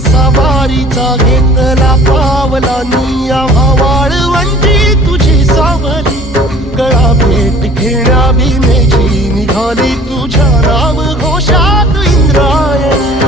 सवारीचा घेतला पावला निया वाळवंटी तुझी सावली गळा भेट घेण्या भीमेची निघाली तुझ्या राम घोषात इंद्रायणी